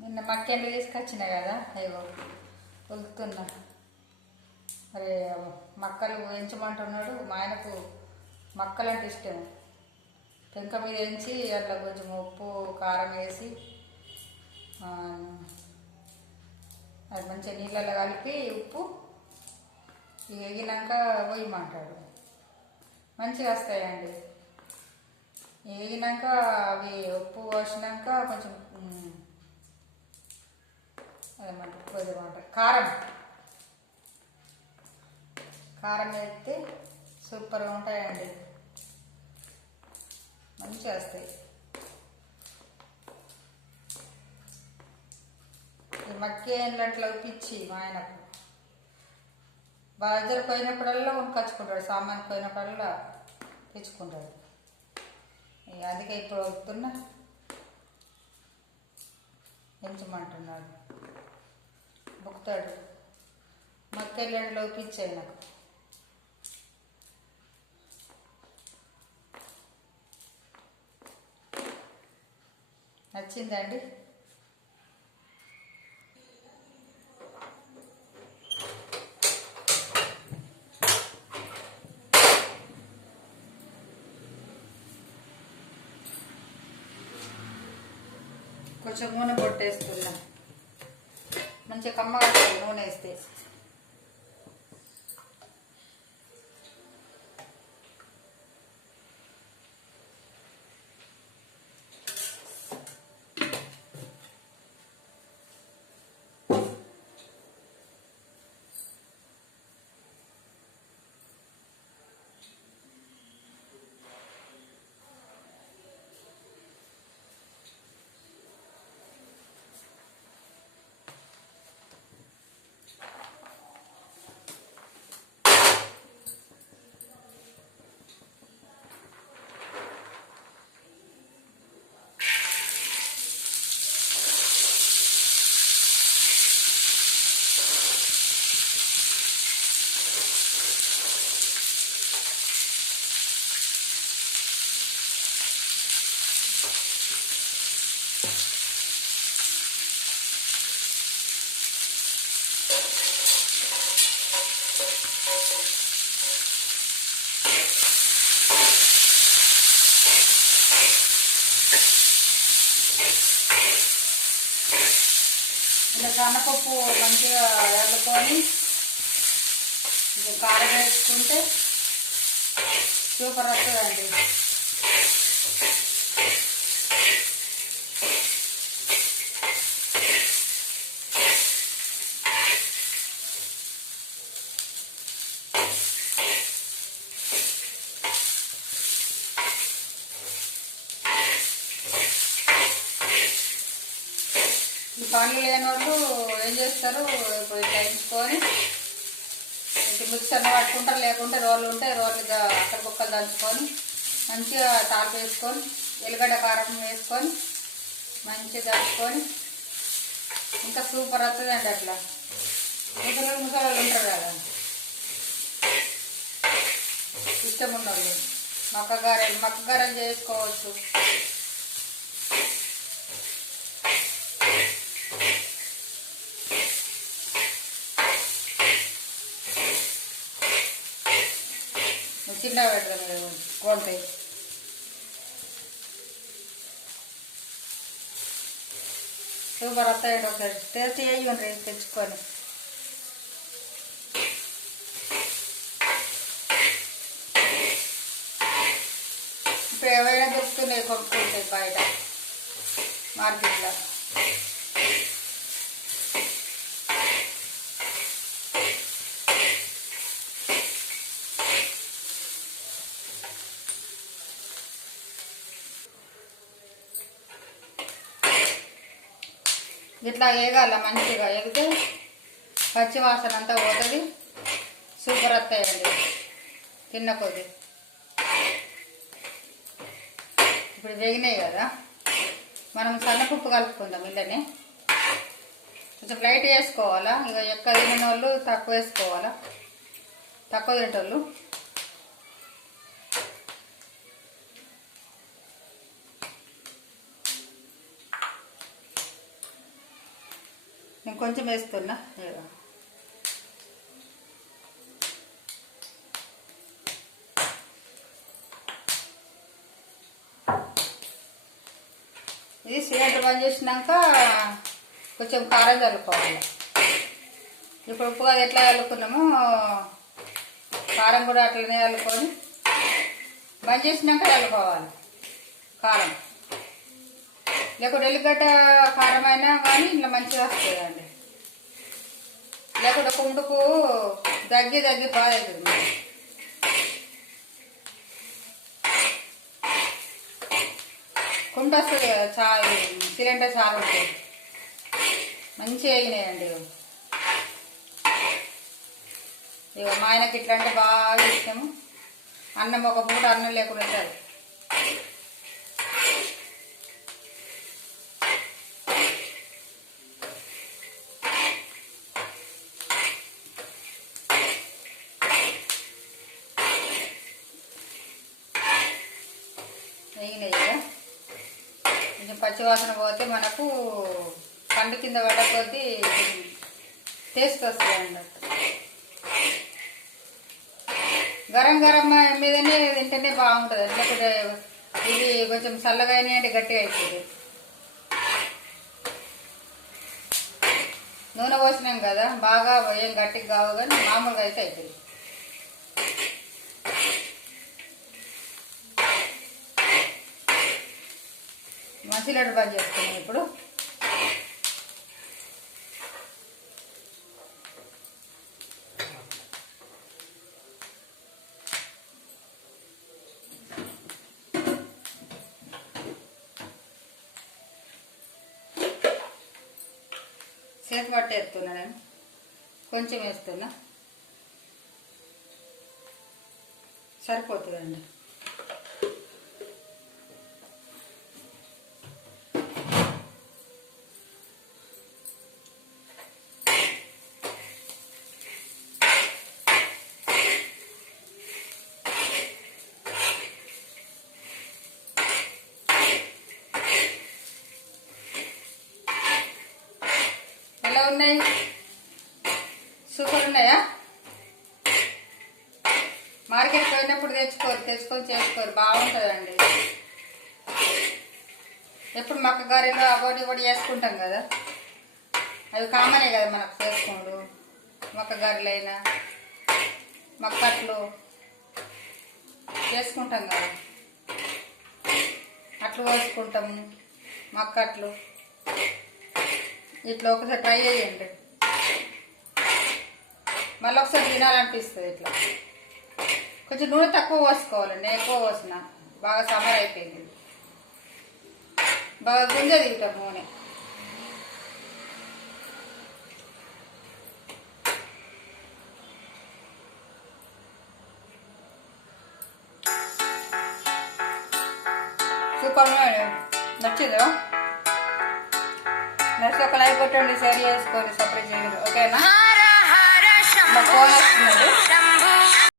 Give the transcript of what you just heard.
నిన్న మక్కెండ్లు తీసుకొచ్చిన కదా అయ్యో ఉలుకుతున్నా. మరి మక్కలు వేయించమంటున్నాడు. మా ఆయనకు మక్కలు అంటే ఇష్టం. పెంక మీద వేయించి అందులో కొంచెం ఉప్పు కారం వేసి అది మంచిగా నీళ్ళల్లో కలిపి ఉప్పు వేగినాక వేయమంటాడు. మంచిగా వస్తాయండి. వేగినాక అవి ఉప్పు పోసినాక కొంచెం అదేమంటారు కారం వేస్తే సూపర్గా ఉంటాయండి. మంచిగా వస్తాయి. ఈ మక్కేళ్ళట్లో పిచ్చి మా ఆయనకు. బజారు పోయినప్పుడల్లా కొనుకొచ్చుకుంటాడు. సామాన్ పోయినప్పుడల్లా తెచ్చుకుంటాడు. అందుకే ఇప్పుడు వస్తున్నా ఎంచమంటున్నాడు. బుక్తాడు. మక్కేళ్ళలో పిచ్చాయి నాకు. నచ్చిందండి. కొంచెం నూనె పొట్టేస్తున్నా. మంచిగా కమ్మగా నూనె వేస్తే. ఇలా సన్నపప్పు మంచిగా ఎల్లుకొని కారం వేసుకుంటే సూపర్ వస్తుందండి. ఈ పనులు లేని వాళ్ళు ఏం చేస్తారు, ఇప్పుడు ఇట్లా ఎంచుకొని మిక్సర్లో పట్టుకుంటారు. లేకుంటే రోళ్ళు ఉంటే రోళ్ళు అక్కడ కుక్కలు దంచుకొని మంచిగా తాపు వేసుకొని ఎల్లిగడ్డ కారం వేసుకొని మంచిగా దంచుకొని ఇంకా సూపర్ వస్తుందండి. అట్లా ముసలోళ్ళు ఉంటారు కదా, ఇష్టం ఉన్నోళ్ళు మక్కగారెలు చేసుకోవచ్చు. చిన్న పెడతాను కొంటాయి. సూపర్ వస్తాయండి. ఒకసారి టేస్ట్ చేయండి తెచ్చుకొని. ఇప్పుడు ఏవైనా దొరుకుతున్నాయి, కొనుక్కుంటాయి బయట మార్కెట్లో. ఇట్లా వేగాల, మంచిగా ఎగితే పచ్చి వాసన అంతా పోతుంది. సూపర్ వస్తాయండి తిన్న కొద్ది. ఇప్పుడు వేగినాయి కదా, మనం సన్నపప్పు కలుపుకుందాం. ఇళ్ళనే కొంచెం లైట్ వేసుకోవాలా. ఇక ఎక్కువ తిన వాళ్ళు తక్కువ వేసుకోవాలా. తక్కువ తింటోళ్ళు నేను కొంచెం వేస్తున్నా. ఇది సిలిండర్ బంద్ చేసినాక కొంచెం కారం చల్లుకోవాలి. ఇప్పుడు ఉప్పు అది ఎట్లా చల్లుకున్నామో కారం కూడా అట్లనే చల్లుకొని బంద్ చేసినాక చల్లుకోవాలి కారం. లేకుంటే ఎల్లిగడ్డ కారం అయినా కానీ ఇట్లా మంచిగా వస్తుందండి. లేకుంటే కుండుకు దగ్గి బాగా అవుతుంది. కుండ వస్తుంది కదా, చాలా సిలిండర్ చాలా ఉంటుంది. మంచిగా అయినాయండి. ఇక మా ఆయనకి ఇట్లా అంటే బాగా ఇష్టము. అన్నం ఒక పూట అన్నం లేకుండా ఉంటుంది. వేగినాయి. కొంచెం పచ్చివాసన పోతే మనకు పండు కింద పడకపోతే టేస్ట్ వస్తుంది అన్నట్టు. గరం గరం మీదనే తింటేనే బాగుంటుంది. లేకపోతే ఇది కొంచెం చల్లగా అయినాయంటే గట్టిగా అయిపోతుంది. నూనె పోసినాం కదా, బాగా ఏం గట్టిగా కావు కానీ మామూలుగా అయితే అవుతుంది. సిలిండర్ బంద్ చేసుకున్నాం ఇప్పుడు. చేతి పట్ట వేస్తున్నా, నేను కొంచెం వేస్తున్నా, సరిపోతుందండి. ఎలా ఉన్నాయి? సూపర్ ఉన్నాయా? మార్కెట్కి పోయినప్పుడు తెచ్చుకొని చేసుకోరు, బాగుంటుందండి. ఎప్పుడు మక్క గారెలు అవోడి కూడా చేసుకుంటాం కదా, అవి కామనే కదా మనకు చేసుకోండు. మక్క గారెలైనా మక్కట్లు చేసుకుంటాం కదా, అట్లు పోసుకుంటాము. మక్కట్లు ఇట్లా ఒకసారి ట్రై చేయండి, మళ్ళీ ఒకసారి తినాలనిపిస్తుంది. ఇట్లా కొంచెం నూనె తక్కువ పోసుకోవాలండి, ఎక్కువ పోసిన బాగా సమ్మర్ అయిపోయింది, బాగా గుంజ దిగుతాం నూనె. సూపర్ నచ్చిందా? నచ్చి ఒక లైక్ కొట్టండి, షేర్ చేసుకోండి, సపరేట్ చేయండి. ఓకేనా? ఫోన్ వస్తున్నది.